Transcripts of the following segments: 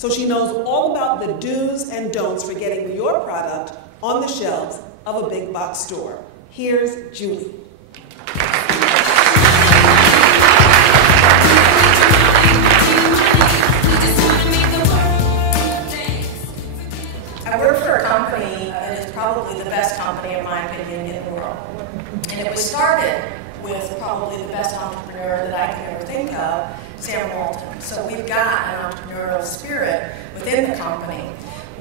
so she knows all about the do's and don'ts for getting your product on the shelves of a big box store. Here's Julie. I work for a company that is probably the best company, in my opinion, in the world. And it was started with probably the best entrepreneur that I can ever think of, Sam Walton. So we've got an entrepreneurial spirit within the company.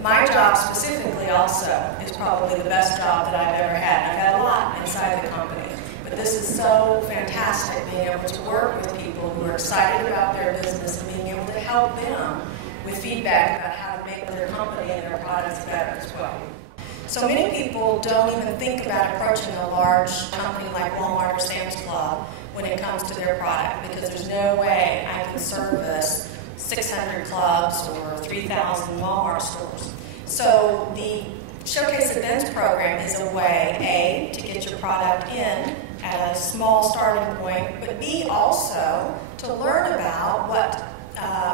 My job specifically also is probably the best job that I've ever had. I've had a lot inside the company. But this is so fantastic, being able to work with people who are excited about their business and being able to help them with feedback about how to make their company and their products better as well. So many people don't even think about approaching a large company like Walmart or Sam's Club when it comes to their product, because there's no way I can service 600 clubs or 3,000 Walmart stores. So the Showcase Events program is a way, A, to get your product in at a small starting point, but B, also to learn about what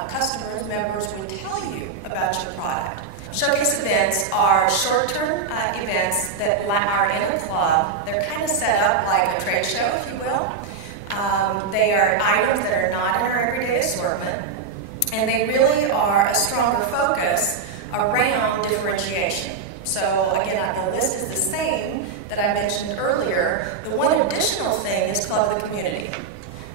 customers, members would tell you about your product. Showcase events are short-term events that are in a club. They're kind of set up like a trade show, if you will. They are items that are not in our everyday assortment, and they really are a stronger focus around differentiation. So again, the list is the same that I mentioned earlier. The one additional thing is Club of the Community.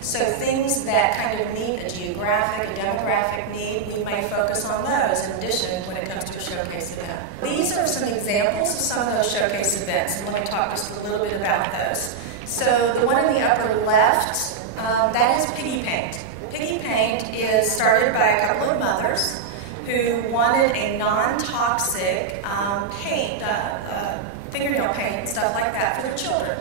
So things that kind of meet a geographic, a demographic need, we may focus on those in addition when it comes to a showcase event. These are some examples of some of those showcase events, and let me talk just a little bit about those. So the one in the upper left, that is Piggy Paint. Piggy Paint is started by a couple of mothers who wanted a non-toxic paint, fingernail paint and stuff like that for their children.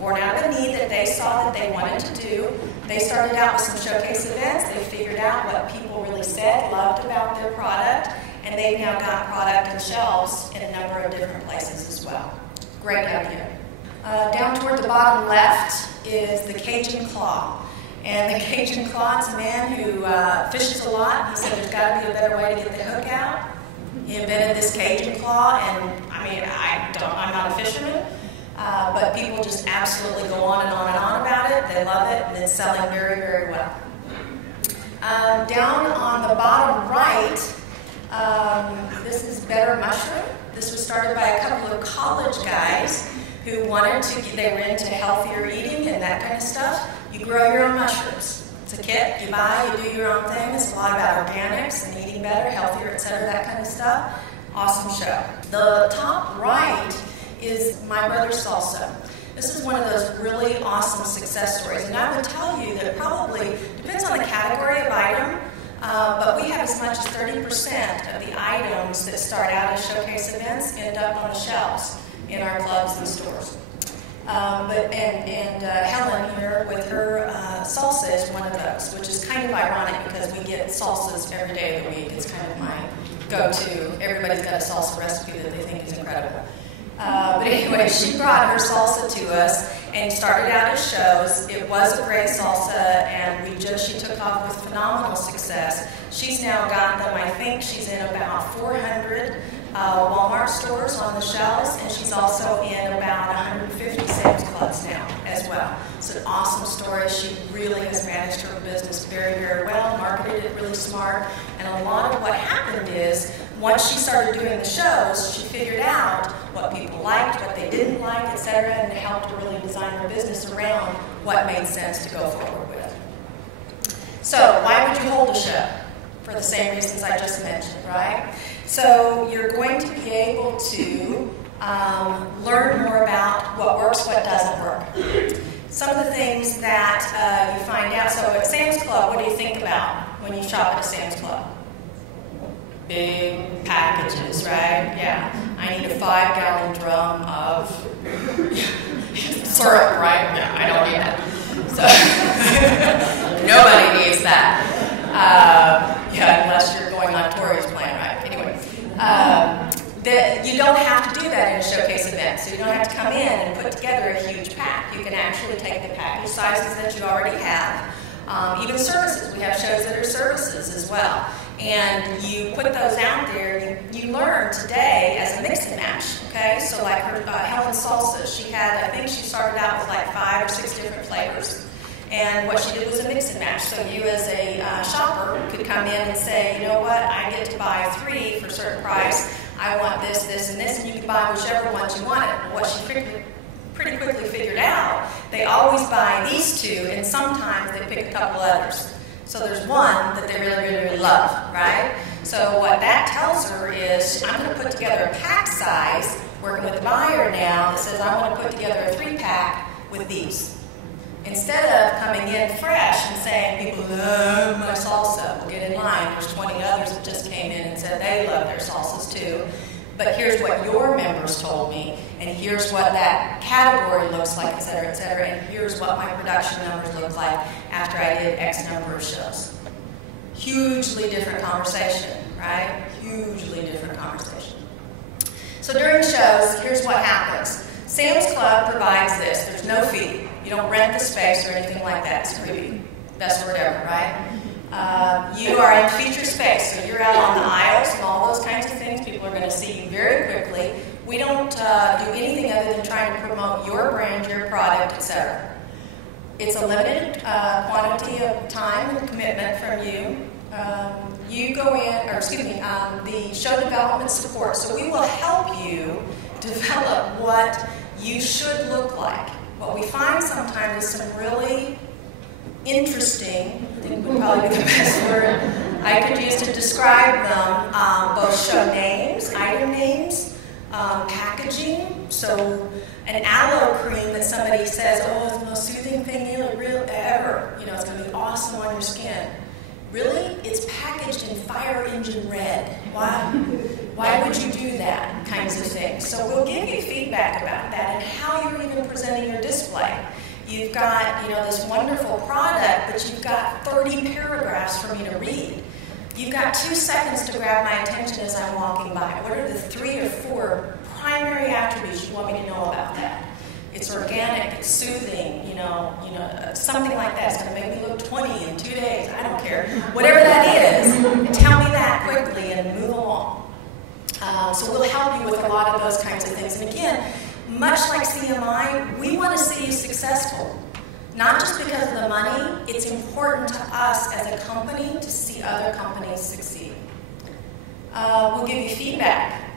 Born out of a need that they saw that they wanted to do. They started out with some showcase events. They figured out what people really said, loved about their product, and they've now got product on shelves in a number of different places as well. Great idea. Down toward the bottom left is the Cajun Claw. And the Cajun Claw is a man who fishes a lot. He said there's got to be a better way to get the hook out. He invented this Cajun Claw, and I mean, I'm not a fisherman. But people just absolutely go on and on and on about it. They love it, and it's selling very, very well. Down on the bottom right, this is Better Mushroom. This was started by a couple of college guys who wanted to, they were into healthier eating and that kind of stuff. You grow your own mushrooms. It's a kit. You buy, you do your own thing. It's a lot about organics and eating better, healthier, etc., that kind of stuff. Awesome show. The top right is My Brother's Salsa. This is one of those really awesome success stories, and I would tell you that it probably depends on the category of item, but we have as much as 30% of the items that start out as showcase events end up on the shelves in our clubs and stores. Helen here with her salsa is one of those, which is kind of ironic because we get salsas every day of the week. It's kind of my go-to. Everybody's got a salsa recipe that they think is incredible. But anyway, she brought her salsa to us and started out as shows. It was a great salsa, and she took off with phenomenal success. She's now got them, I think she's in about 400 Walmart stores on the shelves, and she's also in about 150 Sam's Clubs now as well. It's an awesome story. She really has managed her business very, very well, marketed it really smart, and a lot of what happened is once she started doing the shows, she figured out what people liked, what they didn't like, etc., and it helped to really design her business around what made sense to go forward with. So why would you hold a show? For the same reasons I just mentioned, right? So you're going to be able to learn more about what works, what doesn't work. Some of the things that you find out. So at Sam's Club, what do you think about when you shop at a Sam's Club? Big packages, right? Yeah. I need a 5-gallon drum of syrup, right? Yeah, I don't need that. So nobody needs that. Unless you're going on Tori's plan, right? Anyway, you don't have to do that in a showcase event. So you don't have to come in and put together a huge pack. You can actually take the package sizes that you already have. Even services. We have shows that are services as well. and you put those out there, you learn today as a mix and match, okay? So like her Helen Salsa, I think she started out with like 5 or 6 different flavors. And what she did was a mix and match. So you as a shopper could come in and say, you know what, I get to buy 3 for a certain price. I want this, this, and this, and you can buy whichever ones you wanted. What she pretty quickly figured out, they always buy these 2, and sometimes they pick a couple others. So there's one that they really, really, really love, right? So what that tells her is, I'm going to put together a pack size, working with the buyer now, that says I want to put together a 3-pack with these. Instead of coming in fresh and saying, people love my salsa, well, get in line. There's 20 others that just came in and said they love their salsas too. But here's what your members told me, and here's what that category looks like, et cetera, and here's what my production numbers look like after I did X number of shows. Hugely different conversation, right? Hugely different conversation. So during shows, here's what happens. Sam's Club provides this. There's no fee. You don't rent the space or anything like that. It's freebie. Best word ever, right? You are in feature space, so you're out on the aisles and all those kinds of things. People are going to see you very quickly. We don't do anything other than trying to promote your brand, your product, etc. It's a limited quantity of time and commitment from you. You go in, the show development support. So we will help you develop what you should look like. What we find sometimes is some really interesting, I think would probably be the best word I could use to describe them, both show names, item names, packaging. So an aloe cream that somebody says, oh, it's the most soothing thing ever. You know, it's going to be awesome on your skin. Really? It's packaged in fire engine red. Why would you do that? Kinds of things. So we'll give you feedback about that and how you're even presenting your display. You've got, this wonderful product, but you've got 30 paragraphs for me to read. You've got 2 seconds to grab my attention as I'm walking by. What are the 3 or 4 primary attributes you want me to know about that? It's organic, it's soothing, something like that. It's going to make me look 20 in 2 days. I don't care. Whatever that is, tell me that quickly and move along. So we'll help you with a lot of those kinds of things. And again, much like CMI, we want to see you successful. Not just because of the money, it's important to us as a company to see other companies succeed. We'll give you feedback,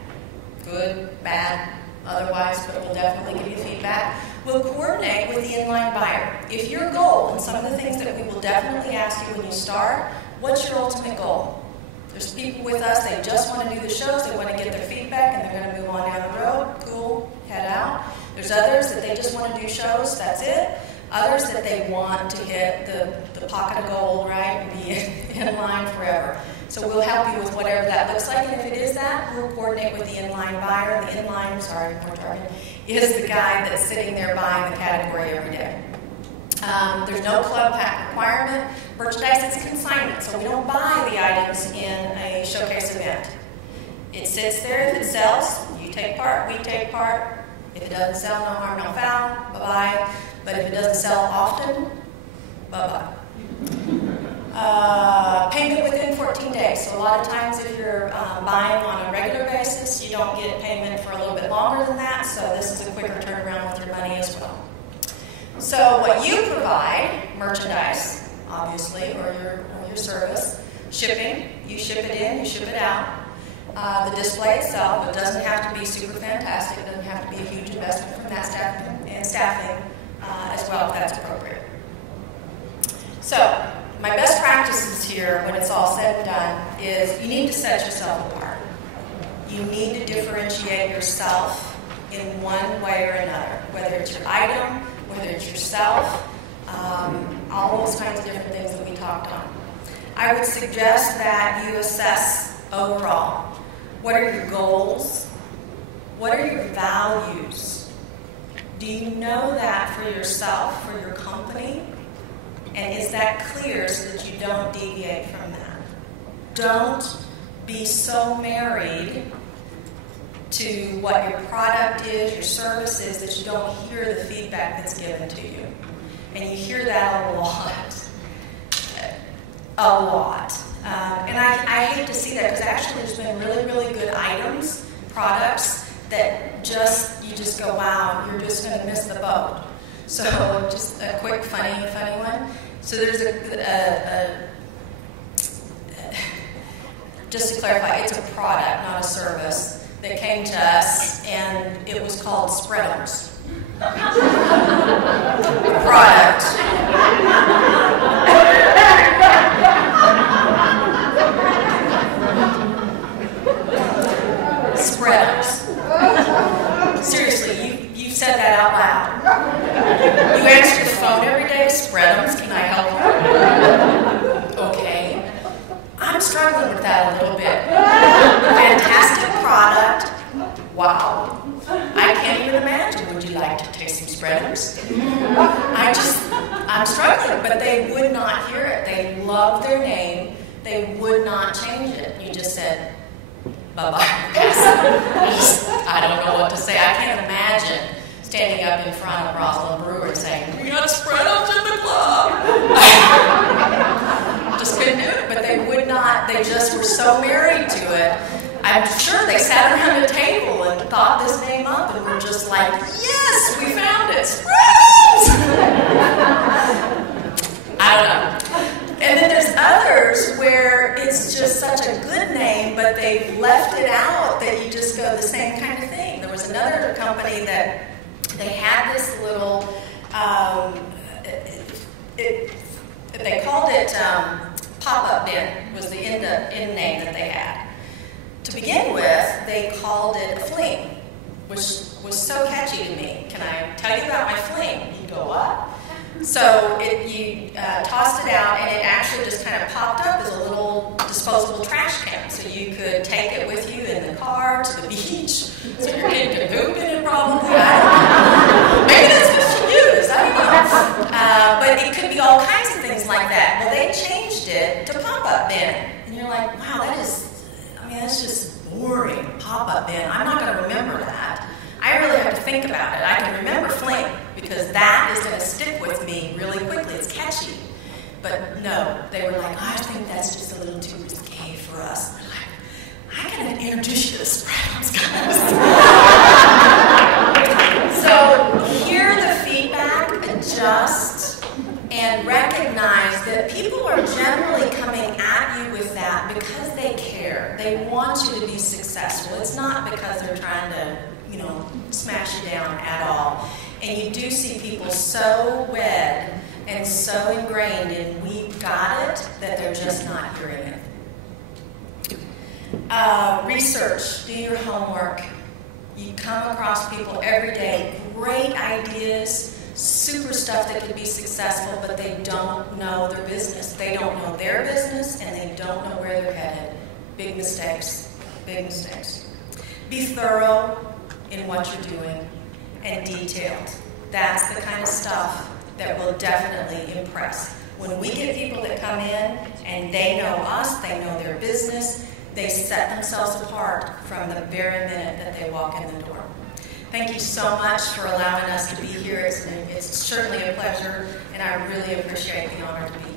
good, bad, otherwise, but we'll definitely give you feedback. We'll coordinate with the inline buyer. If your goal, and some of the things that we will definitely ask you when you start, what's your ultimate goal? There's people with us, they just want to do the shows, they want to get their feedback, and they're going to move on down the road. Cool, head out. There's others that they just want to do shows, that's it. Others that they want to hit the pocket of gold, right, and be in line forever. So we'll help you with whatever that looks like, and if it is that, we'll coordinate with the inline buyer. The inline, is the guy that's sitting there buying the category every day. There's no club pack requirement. Merchandise is consignment, so we don't buy the items in a showcase event. It sits there. If it sells, you take part, we take part. If it doesn't sell, no harm, no foul, bye-bye. But if it doesn't sell often, bye-bye. Payment within 14 days. So a lot of times if you're buying on a regular basis, you don't get payment for a little bit longer than that, so this is a quicker turnaround with your money as well. So what you provide, merchandise, obviously, or your service, shipping, you ship it in, you ship it out. The display itself, it doesn't have to be super fantastic, it doesn't have to be a huge investment from that staffing as well if that's appropriate. So, my best practices here, when it's all said and done, is you need to set yourself apart. You need to differentiate yourself in one way or another, whether it's your item, whether it's yourself, all those kinds of different things that we talked on. I would suggest that you assess overall. What are your goals? What are your values? Do you know that for yourself, for your company? And is that clear so that you don't deviate from that? Don't be so married to what your product is, your service is, that you don't hear the feedback that's given to you. And you hear that a lot. A lot. And I hate to see that because actually there's been really, really good items, products that you just go, wow, you're just going to miss the boat. So just a quick, funny one. So there's just to clarify, it's a product, not a service, that came to us, and it was called Spreadums. Product. Spreadums. Seriously, you said that out loud. You answer the phone every day, Spreadums, can I help you? Okay. I'm struggling with that a little bit. Fantastic product. Wow. I can't even imagine. Would you like to taste some Spreadums? I'm struggling, but they would not hear it. They loved their name. They would not change it. You just said, bye-bye. I don't know what to say. I can't imagine standing up in front of Rosalind Brewer and saying, we got Spreadums in the club. Just couldn't do it, but they would not. They just were so married to it. I'm sure they sat around a table and thought this name up and were just like, yes, we found it, Spreadums! I don't know. And then there's others where it's just such a good name, but they've left it out that you just go the same kind of thing. There was another company that they had this little, they called it pop-up bin was the end name that they had. To begin with, they called it a fling, which was so catchy to me. Can I tell you about my fling? You go, what? So you tossed it out, and it actually just kind of popped up as a little disposable trash can. So you could take it with you in the car to the beach. So your kid could poop in it probably. I don't know. Maybe that's what she used. I don't know. But it could be all kinds of things like that. Well, they changed it to pop-up bin. And you're like, wow, that's just boring. Pop-up bin. I'm not going to remember that. I really have to think about it. I can remember fling because that is going to stick with me really quickly. It's catchy. But no, they were like, I think that's just a little too risque for us. We're like, I can introduce you to Spreadums, guys. So hear the feedback, adjust, and recognize that people are generally coming at you with that because they care. They want you to be successful. It's not because they're trying to smash you down at all. And you do see people so wed and so ingrained in we've got it that they're just not hearing it. Research, do your homework. You come across people every day, great ideas, super stuff that could be successful, but they don't know their business. They don't know their business, and they don't know where they're headed. Big mistakes. Big mistakes. Be thorough in what you're doing and detailed. That's the kind of stuff that will definitely impress. When we get people that come in and they know us, they know their business, they set themselves apart from the very minute that they walk in the door. Thank you so much for allowing us to be here. It's certainly a pleasure, and I really appreciate the honor to be here.